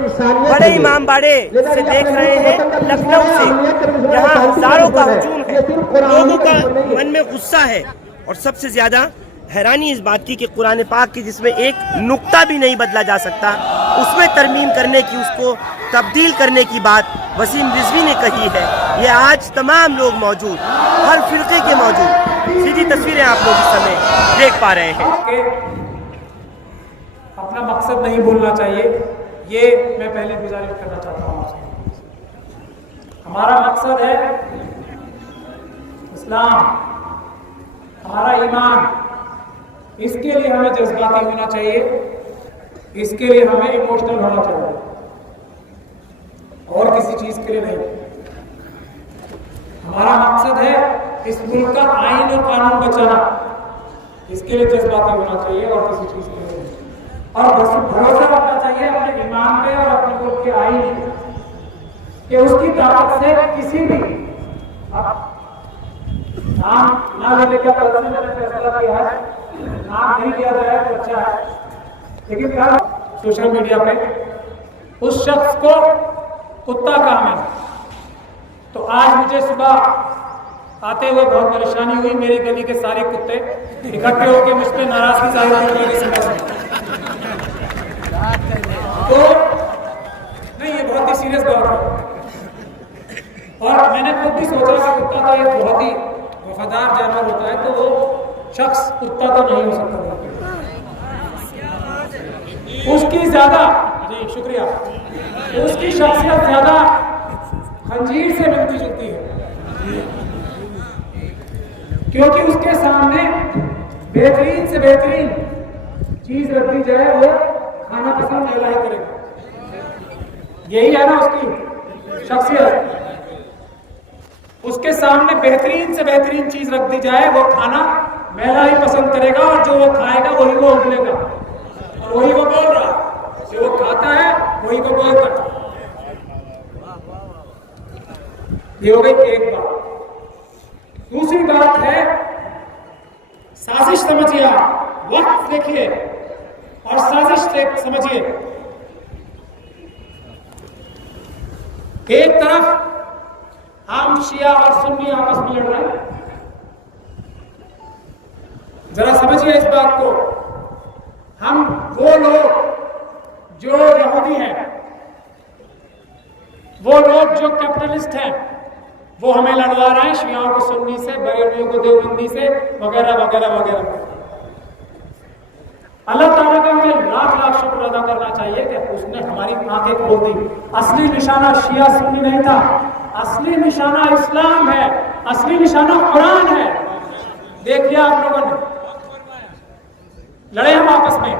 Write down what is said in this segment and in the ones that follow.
बड़े इमाम बाड़े से देख रहे हैं लखनऊ से, जहां हजारों का हुजूम है, लोगों का मन में गुस्सा है और सबसे ज्यादा हैरानी इस बात की कि कुरान पाक की जिसमें एक नुक्ता भी नहीं बदला जा सकता, उसमें तरमीम करने की, उसको तब्दील करने की बात वसीम रिजवी ने कही है। ये आज तमाम लोग मौजूद, हर फिरके के मौजूद, सीधी तस्वीरें आप लोग इस समय देख पा रहे हैं। अपना मकसद नहीं भूलना चाहिए, ये मैं पहले गुजारिश करना चाहता हूँ आपसे। हमारा मकसद है इस्लाम, हमारा ईमान, इसके लिए हमें जज्बाती होना चाहिए, इसके लिए हमें इमोशनल होना चाहिए और किसी चीज के लिए नहीं। हमारा मकसद है इस मुल्क का आईन और कानून बचाना, इसके लिए जज्बाती होना चाहिए और किसी चीज के लिए नहीं। और भरोसा रखना चाहिए अपने ईमान पे और अपने मुल्क के आईन पे कि उसकी ताकत से किसी भी नाम ना लेने का फैसला किया है, नाम नहीं लिया जाए तो अच्छा है, लेकिन कल सोशल मीडिया पे उस शख्स को कुत्ता कहा मैंने, तो आज मुझे सुबह आते हुए बहुत परेशानी हुई। मेरी गली के सारे कुत्ते इकट्ठे होकर मुझ पर नाराजगी जाहिर करने तो नहीं, ये बहुत ही सीरियस बात है। और मैंने खुद भी सोचा कि कुत्ता तो ये बहुत ही वफादार जानवर होता है, तो वो शख्स कुत्ता तो नहीं हो सकता, उसकी ज्यादा, जी शुक्रिया, उसकी शख्सियत ज्यादा खंजीर से मिलती जुलती है, क्योंकि उसके सामने बेहतरीन से बेहतरीन चीज रख दी जाए वो खाना पसंद नहीं करेगा। यही है ना उसकी शख्सियत। उसके सामने बेहतरीन से बेहतरीन चीज रख दी जाए, वो खाना मेला ही पसंद करेगा और जो वो खाएगा वही वो उगलेगा और वही वो बोल रहा, जो वो खाता है वही वो बोल रहा। ये हो गई एक बात। दूसरी बात है साजिश, समझिए आप, वक्त देखिए और साजिश समझिए। एक तरफ हम शिया और सुन्नी आपस में लड़ रहे हैं, जरा समझिए इस बात को। हम वो लोग जो यहूदी हैं, वो लोग जो कैपिटलिस्ट हैं, वो हमें लड़वा रहे हैं शियाओं को सुन्नी से, बरेलवियों को देवबंदी से, वगैरह वगैरह वगैरह। अल्लाह ताला का हमें लाख लाख शुक्र अदा करना चाहिए कि उसने हमारी आंखें खोल दी। असली निशाना शिया सुन्नी नहीं था, असली निशाना इस्लाम है, असली निशाना कुरान है। देखिए आप लोगों ने लड़े हम आपस में,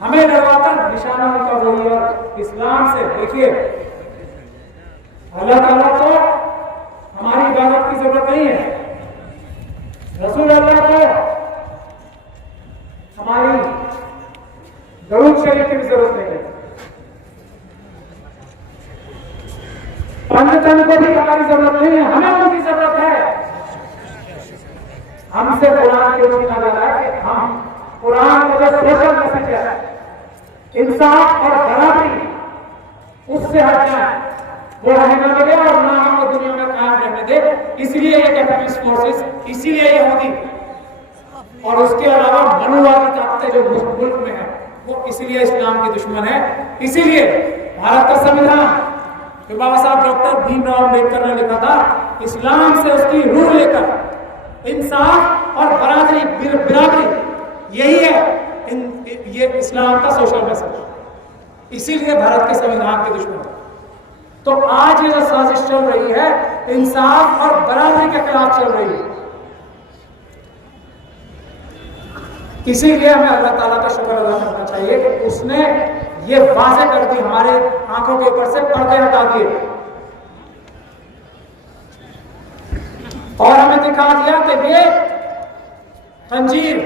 हमें लड़वाकर निशाना उनका वही है इस्लाम से। देखिए अल्लाह ताला को हमारी इबादत की जरूरत नहीं है, रसूल अल्लाह को हमारी दरूद शरीफ की भी जरूरत नहीं है, पंडितन को भी हमारी जरूरत नहीं है, हमें उनकी जरूरत है। हमसे कुरान क्यों छीना जा रहा है कि हम कुरान का जो सोशल मैसेज है, इंसाफ और बराबरी, उससे हट जाए, वो रहने लगे और ना हम दुनिया में कायम रहने दे। इसलिए ये कैपिटलिस्ट फोर्सेस, इसीलिए यहूदी और उसके अलावा मनुवादी ताकतें जो मुल्क में है, वो इसीलिए इस्लाम के दुश्मन है। इसीलिए भारत का संविधान जो बाबा साहब डॉक्टर भीमराव अम्बेडकर ने लिखा था, इस्लाम से उसकी रूह लेकर इंसाफ और बराबरी, यही है ये इस्लाम का सोशल मैसेज। इसीलिए भारत के संविधान के दुश्मन है। तो आज ये जो साजिश चल रही है, इंसाफ और बराबरी के खिलाफ चल रही है। इसीलिए हमें अल्लाह ताला का शुक्र अदा करना चाहिए कि उसने ये वाज़ेह कर दी, हमारे आंखों के ऊपर से पर्दे हटा दिए और हमें दिखा दिया कि ये खंजीर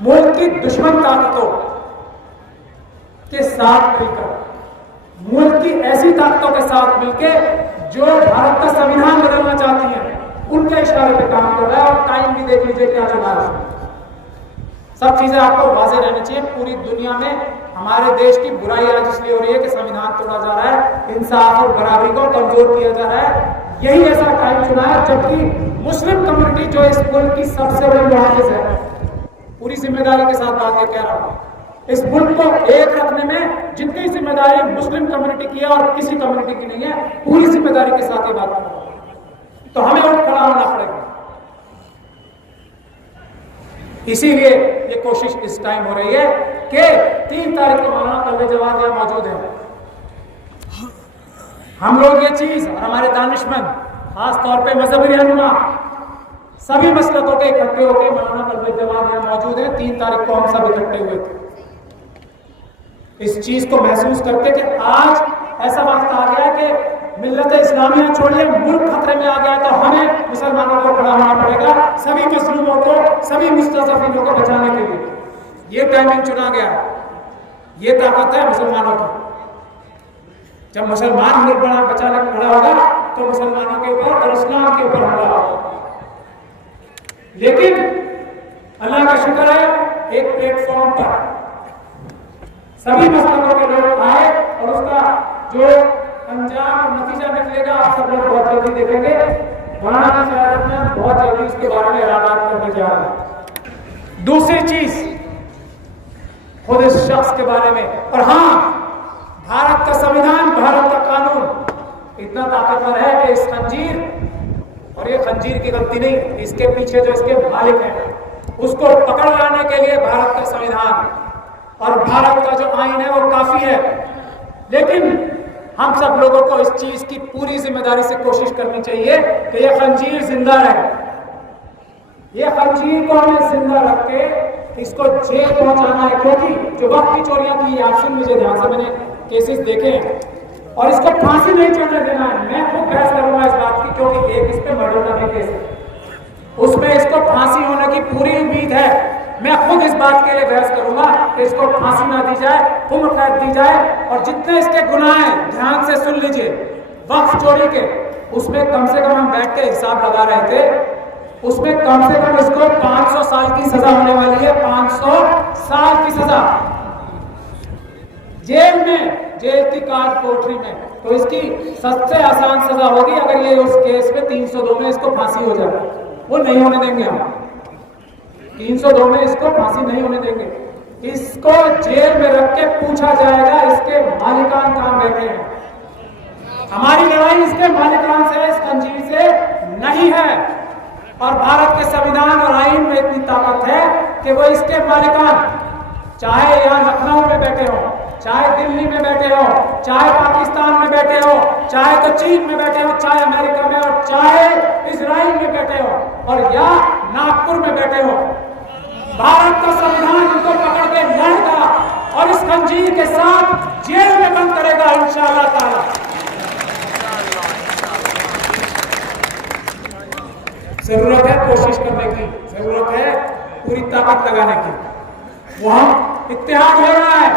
मुल्क की दुश्मन ताकतों के साथ मिलकर, मुल्क की ऐसी ताकतों के साथ मिलकर जो भारत का संविधान बदलना चाहती हैं, उनके इशारे पे काम कर रहा है। और टाइम भी देख लीजिए क्या चल रहा है। सब चीजें आपको वाज़ेह रहनी चाहिए। पूरी दुनिया में हमारे देश की बुराई आज इसलिए हो रही है कि संविधान तोड़ा जा रहा है, इंसाफ और बराबरी को कमजोर किया जा रहा है। यही ऐसा टाइम चुना है जबकि मुस्लिम कम्युनिटी जो इस मुल्क की सबसे बड़ी मुहाफिज है, पूरी जिम्मेदारी के साथ बात कह रहा हूं, इस मुल्क को एक रखने में जितनी जिम्मेदारी मुस्लिम कम्युनिटी की है और किसी कम्युनिटी की नहीं है, पूरी जिम्मेदारी के साथ ये बात कर रहा हूं। तो हमें उठ खड़ा होना पड़ेगा। इसीलिए ये कोशिश इस टाइम हो रही है कि 3 तारीख को मौलाना कल्बे जवाद यहाँ मौजूद है। हम लोग ये चीज और हमारे दानिशमंद, खास तौर पे मजहबी रहनुमा, सभी मसलकों के इकट्ठे होकर मौलाना कल्बे जवाद यहाँ मौजूद है। 3 तारीख को हम सब इकट्ठे हुए थे इस चीज को महसूस करके कि आज ऐसा वक्त आ गया कि मिल्लत इस्लामिया छोड़िए, मुल्क खतरे में आ गया, तो हमें मुसलमानों को खड़ा होना पड़ेगा, सभी मजलूमों को, सभी मुस्तज़अफ़ीनों को बचाने के लिए। ये टाइमिंग चुना गया, ये ताकत है मुसलमानों की। जब मुसलमान मुल्क बचाने खड़ा होगा तो मुसलमानों के ऊपर और इस्लाम के ऊपर हमला होगा। लेकिन अल्लाह का शुक्र है, एक प्लेटफॉर्म पर सभी मसलकों के लोग आए और उसका जो अंजाम और नतीजा निकलेगा आप सब लोग बहुत जल्दी देखेंगे। मौलाना की क़यादत में बहुत जल्दी इसके बारे में ऐलान करने जा रहे हैं। दूसरी चीज, खुद इस शख्स के बारे में, और हाँ, भारत का संविधान, भारत का कानून इतना ताकतवर है कि इस खंजीर, और ये खंजीर की गलती नहीं, इसके पीछे जो इसके मालिक हैं, उसको पकड़ लाने के लिए भारत का संविधान और भारत का जो आईन है वो काफी है। लेकिन हम सब लोगों को इस चीज की पूरी जिम्मेदारी से कोशिश करनी चाहिए कि ये खंजीर जिंदा रहे। ये खंजीर को हमें जिंदा रख के इसको जेल पहुंचाना है, क्योंकि जो वक्त की चोरियां की, आप सुन लीजिए ध्यान से, मैंने केसेस देखे हैं, और इसको फांसी नहीं चढ़ने देना है। मैं खुद बहस करूंगा इस बात की, क्योंकि एक इस पे मर्डर का केस है, उसमें इसको फांसी होने की पूरी उम्मीद है। मैं खुद इस बात के लिए बहस करूंगा कि इसको फांसी ना दी जाए, उम्र कैद दी जाए, और जितने इसके गुनाह हैं ध्यान से सुन लीजिए, वक्फ चोरी के, उसमें कम से कम हम बैठ के हिसाब लगा रहे थे, उसमें कम से कम इसको 500 साल की सजा होने वाली है। 500 साल की सजा जेल में, जेल की कार कोठरी में। तो इसकी सबसे आसान सजा होगी अगर ये उस केस में 302 में इसको फांसी हो जाए। वो नहीं होने देंगे हम, 302 में इसको फांसी नहीं होने देंगे। इसको जेल में रख के पूछा जाएगा इसके मालिकान कहां बैठे हैं। हमारी लड़ाई इसके मालिकान से, इस खंजीर से नहीं है। और भारत के संविधान और आईन में इतनी ताकत है कि वो इसके मालिकान, चाहे यहाँ लखनऊ में बैठे हो, चाहे दिल्ली में बैठे हो, चाहे पाकिस्तान में बैठे हो, चाहे तो चीन में बैठे हो, चाहे अमेरिका में, और चाहे इजराइल में बैठे हो, और या नागपुर में बैठे हो, भारत का संविधान उनको पकड़ के लड़ेगा और इस खंजीर के साथ जेल में बंद करेगा इंशाअल्लाह ताला। जरूरत है कोशिश करने की, जरूरत है पूरी ताकत लगाने की। वो हम इत्तेहाद हो रहा है,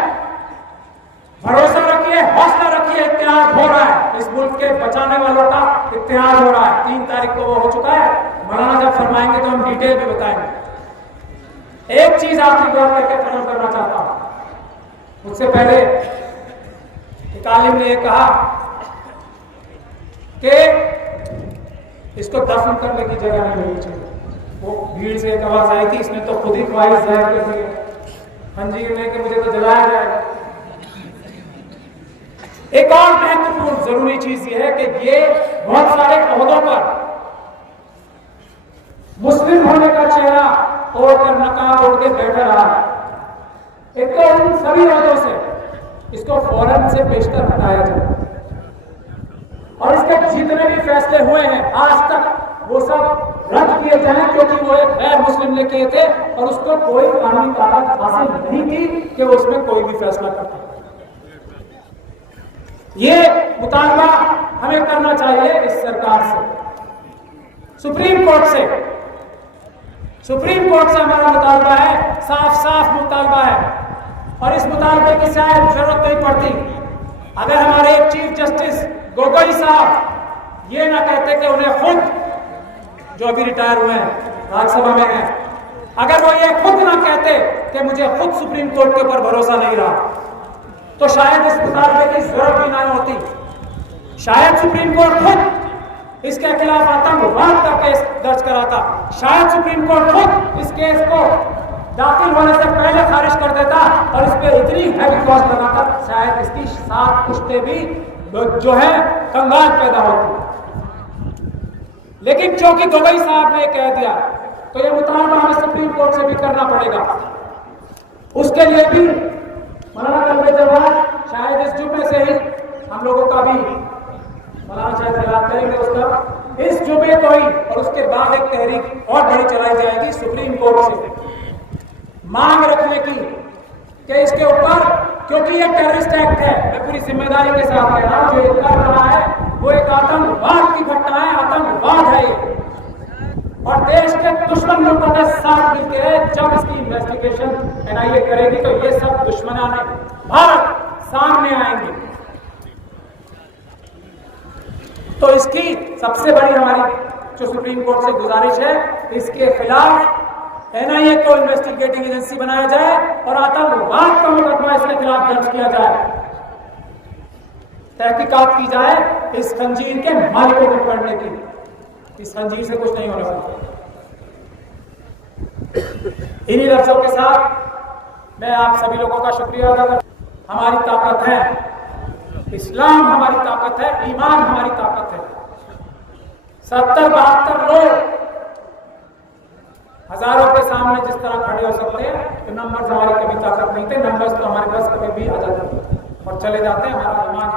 भरोसा रखिए, हौसला रखिए, इत्तेहाद हो रहा है। इस मुल्क के बचाने वालों का इत्तेहाद हो रहा है। 3 तारीख को वो हो चुका है। मौलाना जब फरमाएंगे तो हम डिटेल में बताएंगे। एक चीज आखिरी बात करके खत्म करना चाहता हूं। मुझसे पहले एक आलिम ने कहा कि इसको दफन करने की जगह नहीं होनी चाहिए। वो भीड़ से एक आवाज आई थी, इसने तो खुद ही ख्वाहिश जाहिर कर दी खंजीर ने कि मुझे तो जलाया जाएगा। एक और महत्वपूर्ण जरूरी चीज ये है कि ये बहुत सारे ओहदों पर मुस्लिम होने का चेहरा तोड़कर, नकाब ओढ़ के बैठा रहा है। एक तो इन सभी ओहदों से इसको फौरन से पेशतर हटाया जाए, और इसके जितने भी फैसले हुए हैं आज तक वो सब रद्द किए जाएं, क्योंकि वो एक गैर मुस्लिम ने किए थे और उसको कोई कानूनी ताकत हासिल नहीं थी कि वो उसमें कोई भी फैसला करता। ये मुतालबा हमें करना चाहिए इस सरकार से, सुप्रीम कोर्ट से। सुप्रीम कोर्ट से हमारा मुतालबा है, साफ साफ मुतालबा है, और इस मुतालबे की शायद जरूरत नहीं पड़ती अगर हमारे एक चीफ जस्टिस गोगोई साहब ये ना कहते कि उन्हें खुद, जो अभी रिटायर हुए हैं, राज्यसभा में हैं, अगर वो ये खुद ना कहते कि मुझे खुद सुप्रीम कोर्ट के ऊपर भरोसा नहीं रहा, तो शायद इस मुतालबे की जरूरत भी नहीं होती। शायद सुप्रीम कोर्ट खुद इसके खिलाफ आतंकवाद का केस दर्ज कराता, शायद सुप्रीम कोर्ट खुद इस केस को दाखिल होने से पहले खारिज कर देता और इस पे इतनी हैवी क्लॉज लगाता, शायद इसकी 7 पुश्ते भी जो है कंगाल पैदा होती। लेकिन क्योंकि गवई साहब ने कह दिया, तो ये मुतालबा हमें सुप्रीम कोर्ट से भी करना पड़ेगा। उसके लिए भी मौलाना कलबे जवाब शायद इस जुम्मे से ही हम लोगों का भी मौलाना शायद खिलाफ करेंगे उसका, इस जुम्मे को ही, और उसके बाद एक तहरीक और बड़ी चलाई जाएगी सुप्रीम कोर्ट से मांग रखने की कि इसके ऊपर, क्योंकि ये टेररिस्ट एक्ट है, मैं पूरी जिम्मेदारी के साथ कह रहा हूं, जो ये कर रहा है वो एक आतंकवाद की घटना है, आतंकवाद है ये। और देश के दुश्मन मुल्कों के साथ मिलकर जब इसकी इन्वेस्टिगेशन एनआईए करेगी तो ये सब दुश्मनाने भारत सामने आएंगे। तो इसकी सबसे बड़ी हमारी जो सुप्रीम कोर्ट से गुजारिश है, इसके खिलाफ एनआईए को इन्वेस्टिगेटिंग एजेंसी बनाया जाए और आतंकवाद का मुकदमा इसके खिलाफ दर्ज किया जाए, तहकीकात की जाए इस खंजीर के मालिकों को पकड़ने की। इस खंजीर से कुछ नहीं होने वाला। इन्हीं लफ्जों के साथ मैं आप सभी लोगों का शुक्रिया अदा करता हूं। हमारी ताकत है, इस्लाम हमारी ताकत है, ईमान हमारी ताकत है। 70-72 लोग हजारों के सामने जिस तरह खड़े हो सकते हैं, तो नंबर्स हमारी कभी ताकत नहीं थे। नंबर्स तो हमारे पास कभी भी आ जाते और चले जाते हैं। हमारा ईमान